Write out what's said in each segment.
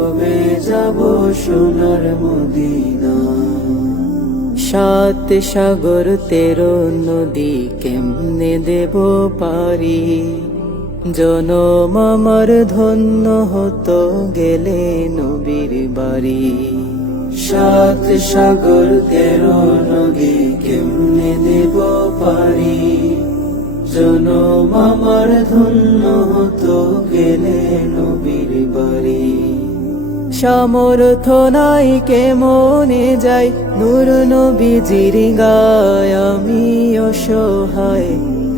কবে যাব সোনার মদিনা? সাত সাগর তেরো নদী কেমনে দেব পারি? জনম আমার ধন্য হতো, গেলে নবীর বাড়ি। সাত সাগর তেরো নদী কেমনে দেব পারি? জনম আমার ধন্য হতো, গেলে বাড়ি সমর্থ নাই কে মনে যাই? নূর নবীজির গায় আমি অসহায়।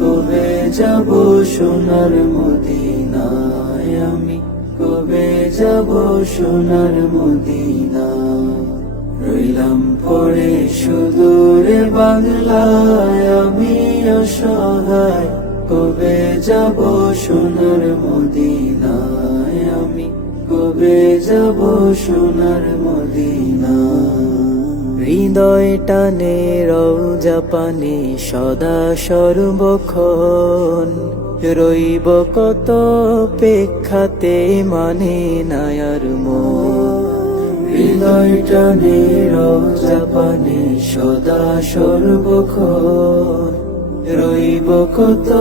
কবে যাব সোনার মদিনায় আমি? কবে যাব সোনার মদিনা রইলাম পড়ে সুদূরে বাংলায় আমি অসহায়। কবে যাব সোনার মদিনায়? আমি কবে যাব সোনার মদিনা? হৃদয় টানে রৌজা পানে সদা সর্বক্ষণ। রইব কত পেক্ষাতে মানে নায়ার মন। হৃদয় টানে রোজা পানে সদা সর্বক্ষণ। রইব কত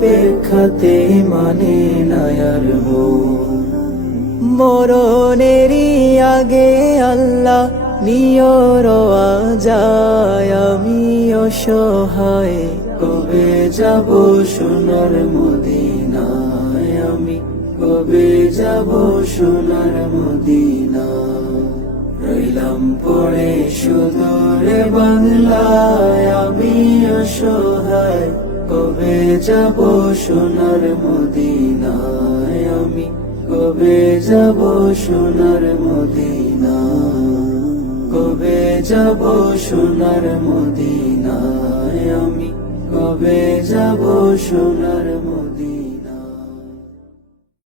পেক্ষাতে মানে নায়ার মন। মরণেরই আগে আল্লাহ নিয়র যায়। আমি অসহায় কবে যাব সোনার মদিনায়? আমি কবে যাব সোনার মদিনা রইলাম পড়ে সুদূরে বাংলায়। আমি অসহায় কবে যাব সোনার মদিনায়? আমি কবে যাব সোনার মদিনা? কবে যাব সোনার মদিনায়? আমি কবে যাব সোনার মদিনা?